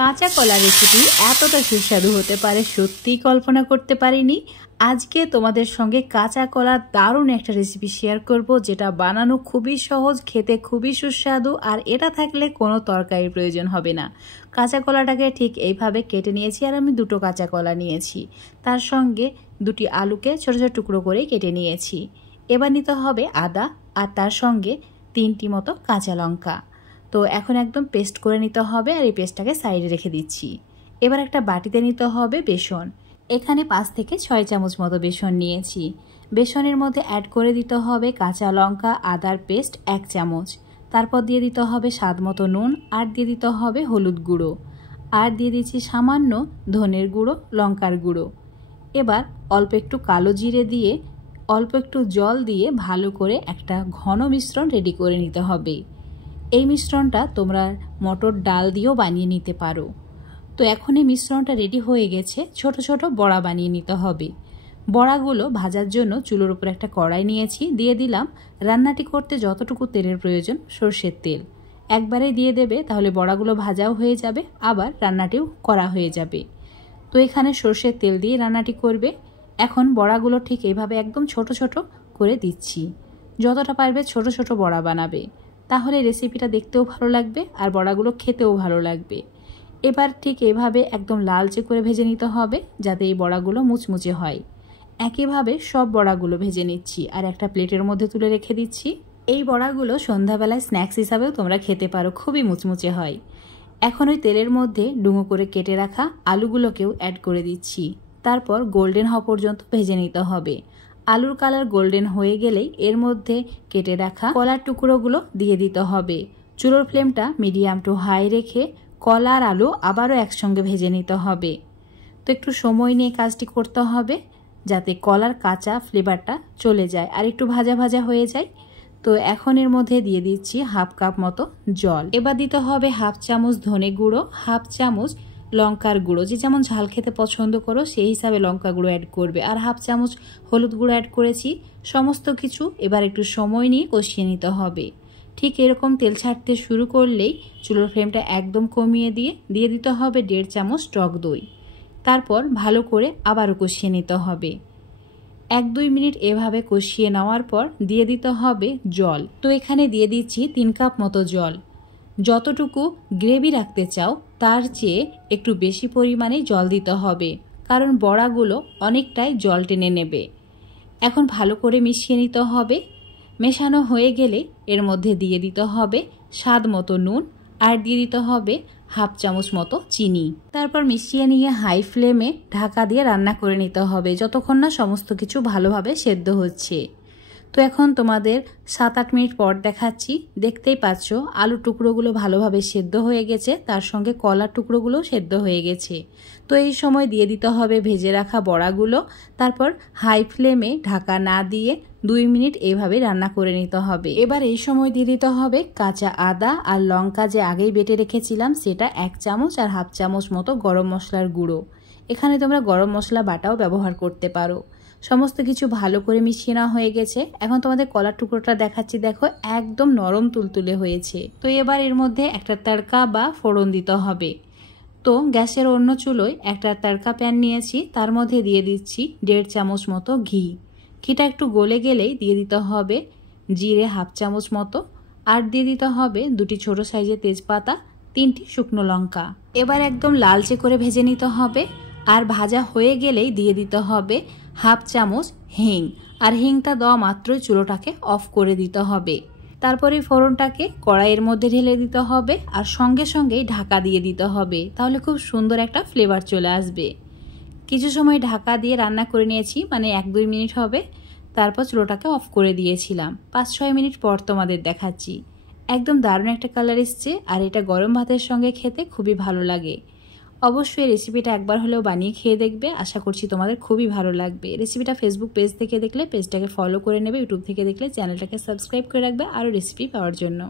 কাঁচা কলা রেসিপি এতটা সুস্বাদু হতে পারে সত্যিই কল্পনা করতে পারিনি। আজকে তোমাদের সঙ্গে কাঁচা কলার দারুণ একটা রেসিপি শেয়ার করব, যেটা বানানো খুবই সহজ, খেতে খুবই সুস্বাদু, আর এটা থাকলে কোনো তরকারির প্রয়োজন হবে না। কাঁচা কলাটাকে ঠিক এইভাবে কেটে নিয়েছি, আর আমি দুটো কাঁচা কলা নিয়েছি। তার সঙ্গে দুটি আলুকে ছোট ছোট টুকরো করে কেটে নিয়েছি। এবার নিতে হবে আদা, আর তার সঙ্গে 3টি মতো কাঁচা লঙ্কা। তো এখন একদম পেস্ট করে নিতে হবে, আর এই পেস্টটাকে সাইডে রেখে দিচ্ছি। এবার একটা বাটিতে নিতে হবে বেসন। এখানে 5 থেকে 6 চামচ মতো বেসন নিয়েছি। বেসনের মধ্যে অ্যাড করে দিতে হবে কাঁচা লঙ্কা, আদার পেস্ট 1 চামচ। তারপর দিয়ে দিতে হবে স্বাদ মতো নুন, আর দিয়ে দিতে হবে হলুদ গুঁড়ো, আর দিয়ে দিচ্ছি সামান্য ধনের গুঁড়ো, লঙ্কার গুঁড়ো। এবার অল্প একটু কালো জিরে দিয়ে অল্প একটু জল দিয়ে ভালো করে একটা ঘন মিশ্রণ রেডি করে নিতে হবে। এই মিশ্রণটা তোমরা মটর ডাল দিয়েও বানিয়ে নিতে পারো। তো এখন এই মিশ্রণটা রেডি হয়ে গেছে। ছোট ছোট বড়া বানিয়ে নিতে হবে। বড়াগুলো ভাজার জন্য চুলোর উপর একটা কড়াই নিয়েছি, দিয়ে দিলাম রান্নাটি করতে যতটুকু তেলের প্রয়োজন সর্ষের তেল। একবারে দিয়ে দেবে, তাহলে বড়াগুলো ভাজাও হয়ে যাবে, আবার রান্নাটিও করা হয়ে যাবে। তো এখানে সর্ষের তেল দিয়ে রান্নাটি করবে। এখন বড়াগুলো ঠিক এইভাবে একদম ছোট ছোট করে দিচ্ছি। যতটা পারবে ছোট ছোট বড়া বানাবে, তাহলে রেসিপিটা দেখতেও ভালো লাগবে আর বড়াগুলো খেতেও ভালো লাগবে। এবার ঠিক এভাবে একদম লালচে করে ভেজে নিতে হবে, যাতে এই বড়াগুলো মুচমুচে হয়। একইভাবে সব বড়াগুলো ভেজে নিচ্ছি, আর একটা প্লেটের মধ্যে তুলে রেখে দিচ্ছি। এই বড়াগুলো সন্ধ্যাবেলায় স্ন্যাক্স হিসাবেও তোমরা খেতে পারো, খুবই মুচমুচে হয়। এখন ওই তেলের মধ্যে ডুমো করে কেটে রাখা আলুগুলোকেও অ্যাড করে দিচ্ছি। তারপর গোল্ডেন হওয়া পর্যন্ত ভেজে নিতে হবে। আলুর কালার গোল্ডেন হয়ে গেলেই এর মধ্যে কেটে রাখা কলার টুকরোগুলো দিয়ে দিতে হবে। চুলোর ফ্লেমটা মিডিয়াম টু হাই রেখে কলা আর আলু আবারও একসঙ্গে ভেজে নিতে হবে। তো একটু সময় নিয়ে কাজটি করতে হবে, যাতে কলার কাঁচা ফ্লেভারটা চলে যায় আর একটু ভাজা ভাজা হয়ে যায়। তো এখন এর মধ্যে দিয়ে দিচ্ছি হাফ কাপ মতো জল। এবার দিতে হবে হাফ চামচ ধনে গুঁড়ো, হাফ চামচ লঙ্কার গুঁড়ো, যে যেমন ঝাল খেতে পছন্দ করো সেই হিসাবে লঙ্কা গুঁড়ো অ্যাড করবে, আর হাফ চামচ হলুদ গুঁড়ো অ্যাড করেছি। সমস্ত কিছু এবার একটু সময় নিয়ে কষিয়ে নিতে হবে। ঠিক এরকম তেল ছাড়তে শুরু করলেই চুলোর ফ্লেমটা একদম কমিয়ে দিয়ে দিতে হবে 1.5 চামচ টক দই। তারপর ভালো করে আবারও কষিয়ে নিতে হবে। 1-2 মিনিট এভাবে কষিয়ে নেওয়ার পর দিয়ে দিতে হবে জল। তো এখানে দিয়ে দিচ্ছি 3 কাপ মতো জল। যতটুকু গ্রেভি রাখতে চাও তার চেয়ে একটু বেশি পরিমাণে জল দিতে হবে, কারণ বড়াগুলো অনেকটাই জল টেনে নেবে। এখন ভালো করে মিশিয়ে নিতে হবে। মেশানো হয়ে গেলে এর মধ্যে দিয়ে দিতে হবে স্বাদ মতো নুন, আর দিয়ে দিতে হবে হাফ চামচ মতো চিনি। তারপর মিশিয়ে নিয়ে হাই ফ্লেমে ঢাকা দিয়ে রান্না করে নিতে হবে, যতক্ষণ না সমস্ত কিছু ভালোভাবে সেদ্ধ হচ্ছে। তো এখন তোমাদের 7-8 মিনিট পর দেখাচ্ছি। দেখতেই পাচ্ছ আলুর টুকরোগুলো ভালোভাবে সেদ্ধ হয়ে গেছে, তার সঙ্গে কলার টুকরোগুলো সেদ্ধ হয়ে গেছে। তো এই সময় দিয়ে দিতে হবে ভেজে রাখা বড়াগুলো। তারপর হাই ফ্লেমে ঢাকা না দিয়ে 2 মিনিট এইভাবে রান্না করে নিতে হবে। এবার এই সময় দিয়ে দিতে হবে কাঁচা আদা আর লঙ্কা, যে আগেই বেটে রেখেছিলাম সেটা 1 চামচ, আর হাফ চামচ মতো গরম মশলার গুঁড়ো। এখানে তোমরা গরম মশলা বাটাও ব্যবহার করতে পারো। সমস্ত কিছু ভালো করে মিশিয়ে নেওয়া হয়ে গেছে। এখন তোমাদের কলার টুকরোটা দেখাচ্ছি, দেখো একদম নরম তুলতুলে হয়েছে। তো এবার এর মধ্যে একটা তড়কা বা ফোড়ন দিতে হবে। তো গ্যাসের অন্য চুলোয় একটা তড়কা প্যান নিয়েছি, তার মধ্যে দিয়ে দিচ্ছি 1.5 চামচ মতো ঘি। ঘিটা একটু গলে গেলেই দিয়ে দিতে হবে জিরে হাফ চামচ মতো, আর দিয়ে দিতে হবে 2টি ছোট সাইজের তেজপাতা, 3টি শুকনো লঙ্কা। এবার একদম লালচে করে ভেজে নিতে হবে, আর ভাজা হয়ে গেলেই দিয়ে দিতে হবে হাফ চামচ হিং, আর হিংটা দেওয়া মাত্রই চুলোটাকে অফ করে দিতে হবে। তারপরে ফোড়নটাকে কড়াইয়ের মধ্যে ঢেলে দিতে হবে, আর সঙ্গে সঙ্গেই ঢাকা দিয়ে দিতে হবে, তাহলে খুব সুন্দর একটা ফ্লেভার চলে আসবে। কিছু সময় ঢাকা দিয়ে রান্না করে নিয়েছি, মানে 1-2 মিনিট হবে। তারপর চুলোটাকে অফ করে দিয়েছিলাম। 5-6 মিনিট পর তোমাদের দেখাচ্ছি। একদম দারুণ একটা কালার এসছে, আর এটা গরম ভাতের সঙ্গে খেতে খুবই ভালো লাগে। অবশ্যই রেসিপিটা একবার হলেও বানিয়ে খেয়ে দেখবে, আশা করছি তোমাদের খুবই ভালো লাগবে। রেসিপিটা ফেসবুক পেজ থেকে দেখলে পেজটাকে ফলো করে নেবে, ইউটিউব থেকে দেখলে চ্যানেলটাকে সাবস্ক্রাইব করে রাখবে আরও রেসিপি পাওয়ার জন্য।